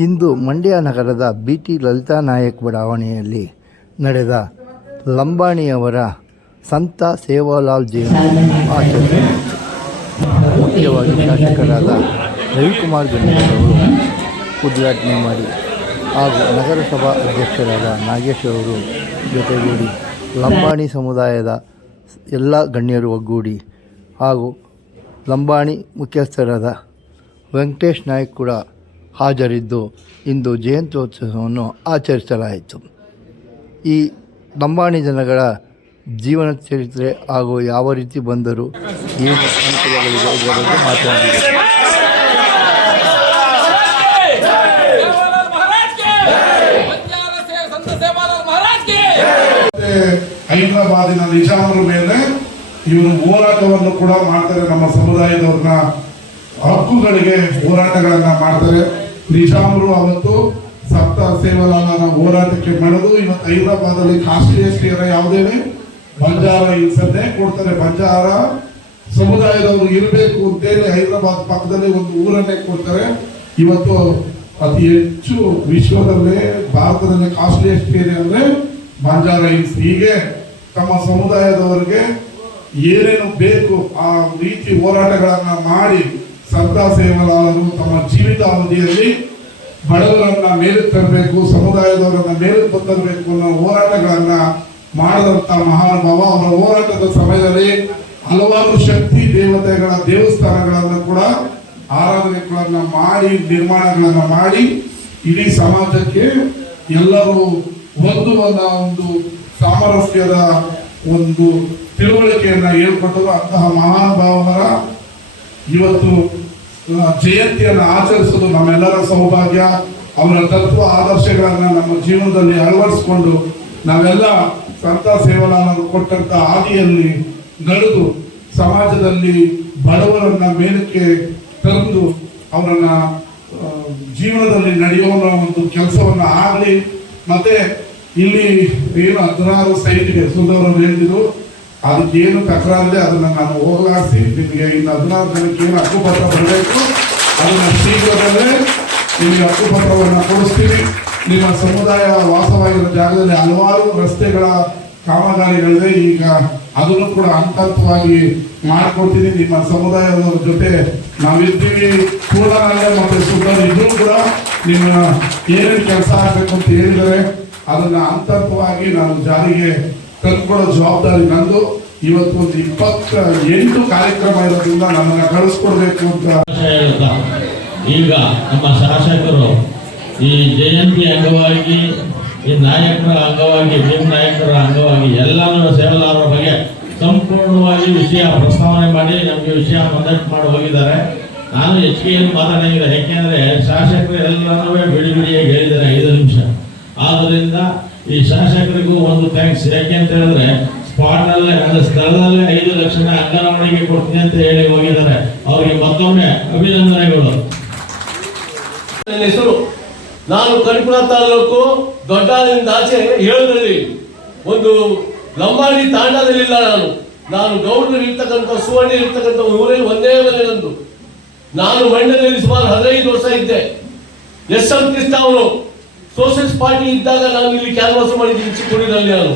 ಇಂದು ಮಂಡ್ಯ ನಗರದ B T Lalitha Nayak ಬಡಾವಣೆಯಲ್ಲಿ ನಡೆದ ಲಂಬಾಣಿಯವರ ಸಂತ ಸೇವಾಲಾಲ್ ಜಯಂತಿ ಆಚರಣೆ. ಮುಖ್ಯವಾಗಿ ಶಾಸಕರಾದ ರವಿಕುಮಾರ್ ಗಣ್ಯರವರು ಉದ್ಘಾಟನೆ ಮಾಡಿ ಹಾಗೂ ನಗರಸಭಾ ಅಧ್ಯಕ್ಷರಾದ ನಾಗೇಶ್ ಅವರು ಜೊತೆಗೂಡಿ ಲಂಬಾಣಿ ಸಮುದಾಯದ ಎಲ್ಲ ಗಣ್ಯರು ಒಗ್ಗೂಡಿ ಹಾಗೂ ಲಂಬಾಣಿ ಮುಖ್ಯಸ್ಥರಾದ ವೆಂಕಟೇಶ್ ನಾಯ್ಕ್ ಕೂಡ ಹಾಜರಿದ್ದು ಇಂದು ಜಯಂತ್ಯೋತ್ಸವವನ್ನು ಆಚರಿಸಲಾಯಿತು. ಈ ಲಂಬಾಣಿ ಜನಗಳ ಜೀವನ ಚರಿತ್ರೆ ಹಾಗೂ ಯಾವ ರೀತಿ ಬಂದರು ಏನು ಅನುಕೂಲಗಳಿಗೆ ಇದರ ಮಾತನಾಡಿದರು ಹೈದರಾಬಾದಿನ ನಿಜಾಮರ ಮೇಲೆ ಇವರು ಹೋರಾಟವನ್ನು ಕೂಡ ಮಾಡ್ತಾರೆ ನಮ್ಮ ಸಮುದಾಯದವ್ರನ್ನ ಹಕ್ಕುಗಳಿಗೆ ಹೋರಾಟಗಳನ್ನ ಮಾಡ್ತಾರೆ. ನಿಜಾಮರು ಅವತ್ತು ಸಪ್ತ ಸೇವಲಾಲನ ಹೋರಾಟಕ್ಕೆ ನಡೆದು ಇವತ್ತು ಹೈದರಾಬಾದಲ್ಲಿ ಕಾಶ್ಮೀರ ಯಾವುದೇ ಬಂಜಾರ ಇನ್ಸನ್ನೇ ಕೊಡ್ತಾರೆ. ಬಂಜಾರ ಸಮುದಾಯದವರು ಇರಬೇಕು ಅಂತೇಳಿ ಹೈದರಾಬಾದ್ ಪಕ್ಕದಲ್ಲಿ ಒಂದು ಊರನ್ನೇ ಕೊಡ್ತಾರೆ. ಇವತ್ತು ಅತಿ ಹೆಚ್ಚು ವಿಶ್ವದಲ್ಲೇ ಭಾರತದಲ್ಲಿ ಕಾಸ್ಟ್ಲಿಯಸ್ಟ್ ಏರಿಯಾ ಅಂದ್ರೆ ಬಂಜಾರ ಹೀಗೆ ತಮ್ಮ ಸಮುದಾಯದವರಿಗೆ ಏನೇನು ಬೇಕು ಆ ರೀತಿ ಹೋರಾಟಗಳನ್ನ ಮಾಡಿ ಸರ್ದಾ ಸೇವಲಾಲರು ತಮ್ಮ ಜೀವಿತಾವಧಿಯಲ್ಲಿ ಬಡವರನ್ನ ಮೇಲೆ ತರಬೇಕು, ಸಮುದಾಯದವರನ್ನ ಮೇಲೆ ತರಬೇಕು ಅನ್ನೋ ಹೋರಾಟಗಳನ್ನ ಮಾಡಿದಂತ ಮಹಾನುಭಾವ. ಅವರ ಹೋರಾಟದ ಸಮಯದಲ್ಲಿ ಹಲವಾರು ಶಕ್ತಿ ದೇವತೆಗಳ ದೇವಸ್ಥಾನಗಳನ್ನ ಕೂಡ ಆರಾಧನೆಗಳನ್ನ ಮಾಡಿ, ನಿರ್ಮಾಣಗಳನ್ನ ಮಾಡಿ ಇಡೀ ಸಮಾಜಕ್ಕೆ ಎಲ್ಲರೂ ಅನ್ನೋ ಒಂದು ಸಾಮರಸ್ಯದ ಒಂದು ತಿಳುವಳಿಕೆಯನ್ನ ಏರ್ಪಟ್ಟರು ಅಂತಹ ಮಹಾನುಭಾವರ. ಇವತ್ತು ಜಯಂತಿಯನ್ನು ಆಚರಿಸೋದು ನಮ್ಮೆಲ್ಲರ ಸೌಭಾಗ್ಯ. ಅವರ ತತ್ವ ಆದರ್ಶಗಳನ್ನು ನಮ್ಮ ಜೀವನದಲ್ಲಿ ಅಳವಡಿಸಿಕೊಂಡು ನಾವೆಲ್ಲ ಸಂತ ಸೇವನ ಕೊಟ್ಟಂತ ಹಾದಿಯಲ್ಲಿ ನಡೆದು ಸಮಾಜದಲ್ಲಿ ಬಡವರನ್ನ ಮೇಲಕ್ಕೆ ತಂದು ಅವರನ್ನ ಜೀವನದಲ್ಲಿ ನಡೆಯುವ ಒಂದು ಕೆಲಸವನ್ನು ಆಗಲಿ. ಮತ್ತೆ ಇಲ್ಲಿ ಏನು ಹದಿನಾರು ಸೈಟ್ಗೆ ಸುಂದರವರು ಹೇಳಿದ್ರು ಅದಕ್ಕೆ ಏನು ತಕರಾರಿದೆ, ಅದನ್ನು ನಾನು ಹೋಗಲಾಡಿಸಿ ನಿಮಗೆ ಇನ್ನು ಹದಿನಾರು ಜನಕ್ಕೆ ಏನು ಹಕ್ಕುಪತ್ರ ಬರಬೇಕು, ಅದನ್ನ ಶೀಘ್ರದಲ್ಲೇ ನಿಮಗೆ ಹಕ್ಕುಪತ್ರವನ್ನು ಕೊಡಿಸ್ತೀನಿ. ನಿಮ್ಮ ಸಮುದಾಯ ವಾಸವಾಗಿರೋ ಜಾಗದಲ್ಲಿ ಹಲವಾರು ರಸ್ತೆಗಳ ಕಾಮಗಾರಿಗಳಿದೆ. ಈಗ ಅದನ್ನು ಕೂಡ ಹಂತವಾಗಿ ಮಾಡ್ಕೊಡ್ತೀನಿ. ನಿಮ್ಮ ಸಮುದಾಯದವರ ಜೊತೆ ನಾವಿರ್ತೀವಿ ಕೂಡನಲ್ಲೇ ಮತ್ತೆ ಸುಂದರ್ ಇದ್ರೂ ಕೂಡ ನಿಮ್ಮ ಏನೇನು ಕೆಲಸ ಆಗಬೇಕು ಅಂತ ಹೇಳಿದರೆ, ಅದನ್ನ ಅಂತತ್ವವಾಗಿ ನಾನು ಜಾರಿಗೆ ತಂದ್ಕೊಡೋ ಜವಾಬ್ದಾರಿ ನಂದು. ಇವತ್ತು ಒಂದು ಇಪ್ಪತ್ತ ಎಂಟು ಕಾರ್ಯಕ್ರಮ ಇರೋದ್ರಿಂದ ನಮ್ಮನ್ನ ಕಳಿಸ್ಕೊಡ್ಬೇಕು ಅಂತ. ಈಗ ನಮ್ಮ ಶಾಸಕರು ಈ ಜಯಂತಿ ಅಂಗವಾಗಿ, ಈ ನಾಯಕರ ಅಂಗವಾಗಿ ಭೀಮ್ ನಾಯಕರ ಅಂಗವಾಗಿ ಎಲ್ಲಾನು ಸೇವಲಾರರ ಬಗ್ಗೆ ಸಂಪೂರ್ಣವಾಗಿ ವಿಷಯ ಪ್ರಸ್ತಾವನೆ ಮಾಡಿ, ನಮಗೆ ವಿಷಯ ಮಂಡಟ್ ಮಾಡಿ ಹೋಗಿದ್ದಾರೆ. ನಾನು ಹೆಚ್ಚಿಗೆ ಮಾತಾಡಂಗಿಲ್ಲ ಯಾಕೆಂದ್ರೆ ಶಾಸಕರು ಎಲ್ಲನೂ ಬಿಡಿ ಬಿಡಿಯಾಗಿ ಹೇಳಿದ್ದಾರೆ. ಐದು ನಿಮಿಷ. ಆದ್ದರಿಂದ ಈ ಶಾಸಕರಿಗೂ ಒಂದು ಥ್ಯಾಂಕ್ಸ್ ಯಾಕೆ ಅಂತ ಹೇಳಿದ್ರೆ ಸ್ಪಾಟ್ ಅಲ್ಲೇ, ಅಂದ್ರೆ ಸ್ಥಳದಲ್ಲೇ ಐದು ಲಕ್ಷ ಅಂಗನವಾಡಿಗೆ ಕೊಡ್ತೀನಿ ಅಂತ ಹೇಳಿ ಹೋಗಿದ್ದಾರೆ. ಅವರಿಗೆ ಮತ್ತೊಮ್ಮೆ ಅಭಿನಂದನೆಗಳು. ನನ್ನ ಹೆಸರು, ನಾನು ಕರಿಪುರ ತಾಲೂಕು ದೊಡ್ಡಾಲಿಂದ ಆಚೆ ಹೇಳಿದ್ರಲ್ಲಿ ಒಂದು ಲಂಬಾಣಿ ತಾಂಡದಲ್ಲಿಲ್ಲ ನಾನು. ನಾನು ಗೌಡರು ಇರ್ತಕ್ಕಂಥ ಸುವರ್ಣ ಇರ್ತಕ್ಕಂಥ ಊರೇ ಒಂದೇ ಮನೆ ನಂದು. ನಾನು ಮಂಡ್ಯದಲ್ಲಿ ಸುಮಾರು ಹದಿನೈದು ವರ್ಷ ಇದ್ದೆ. ಎಸ್ ಎಂ ಕೃಷ್ಣ ಅವರು ಸೋಷಿಯಲಿಸ್ಟ್ ಪಾರ್ಟಿ ಇದ್ದಾಗ ನಾನು ಇಲ್ಲಿ ಕ್ಯಾನ್ವಾಸ್ ಮಾಡಿದ್ದೀನಿ ಚಿಕ್ಕೋಡಿನಲ್ಲಿ ನಾನು.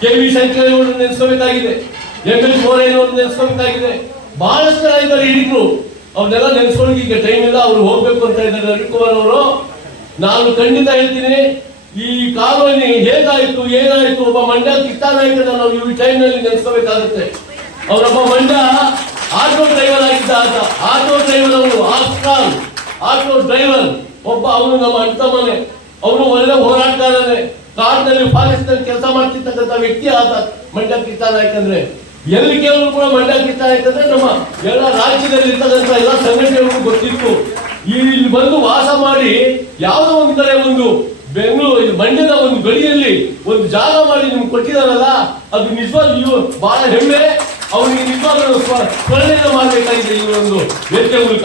ಕೆ ವಿ ಶಂಕರ್ ಅವರು ನೆನೆಸ್ಕೋಬೇಕಾಗಿದೆ. M L ಮೋರಯ್ಯನವರು ನೆನೆಸ್ಕೋಬೇಕಾಗಿದೆ. ಬಹಳಷ್ಟು ಇದ್ದಾರೆ ಹಿಡಿದ್ರು. ಅವ್ರನ್ನೆಲ್ಲ ನೆನೆಸ್ಕೊಳ್ಳಿ ಈಗ ಟೈಮ್ ಇಲ್ಲ. ಅವ್ರು ಹೋಗ್ಬೇಕು ಅಂತ ಇದ್ದಾರೆ ರವಿ ಕುಮಾರ್ ಅವರು. ನಾನು ಖಂಡಿತ ಹೇಳ್ತೀನಿ, ಈ ಕಾಲೋನಿ ಹೇಗಾಯ್ತು, ಏನಾಯ್ತು, ಒಬ್ಬ ಮಂಡ್ಯ ಕಿತ್ತ ನಾಯಕನ ನಾವು ಈ ಟೈಮ್ನಲ್ಲಿ ನೆನೆಸ್ಕೋಬೇಕಾಗುತ್ತೆ. ಅವರೊಬ್ಬ ಮಂಡ್ಯ ಆಟೋ ಡ್ರೈವರ್ ಆಗಿದ್ದ ಆತ. ಆಟೋ ಡ್ರೈವರ್ ಅವನು ಆಸ್ಟ್ರಾಲ್ ಆಟೋ ಡ್ರೈವರ್. ಒಬ್ಬ ಅವನು ನಮ್ಮ ಅಣ್ಣ ಅವನು ಒಳ್ಳೆ ಹೋರಾಟಗಾರನೇ ಕಾಡಿನಲ್ಲಿ ಫಾರೆಸ್ಟ್ನಲ್ಲಿ ಕೆಲಸ ಮಾಡ್ತಿರ್ತಕ್ಕಂಥ ವ್ಯಕ್ತಿ ಆತ ಮಂಡ್ಯ ಕಿತ್ತ ನಾಯಕ್ ಅಂದ್ರೆ ಎಲ್ಲಿ ಕೇಳಿದ್ರು ಕೂಡ ಮಂಡ್ಯ ಕಿತ್ತ ನಾಯಕ್ ನಮ್ಮ ಎಲ್ಲ ರಾಜ್ಯದಲ್ಲಿ ಇರ್ತಕ್ಕಂಥ ಎಲ್ಲ ಸಂಘಟನೆಗಳು ಗೊತ್ತಿತ್ತು. ಇಲ್ಲಿ ಬಂದು ವಾಸ ಮಾಡಿ ಯಾವುದೋ ಒಂದು ಕಡೆ ಒಂದು ಬೆಂಗಳೂರು ಮಂಡ್ಯದ ಒಂದು ಗಡಿಯಲ್ಲಿ ಒಂದು ಜಾಗ ಮಾಡಿ ನಿಮ್ಗೆ ಕೊಟ್ಟಿದಾರಲ್ಲ ಅದು ನಿಜವಾಗ್ಲೂ ಬಹಳ ಹೆಮ್ಮೆ. ಅವನಿಗೆ ನಿಜವಾಗ್ಲೂ ಸ್ಮರಣೆಯನ್ನು ಮಾಡಬೇಕಾಗಿದೆ ಈ ಒಂದು ವ್ಯಕ್ತಿಯ ಮೂಲಕ.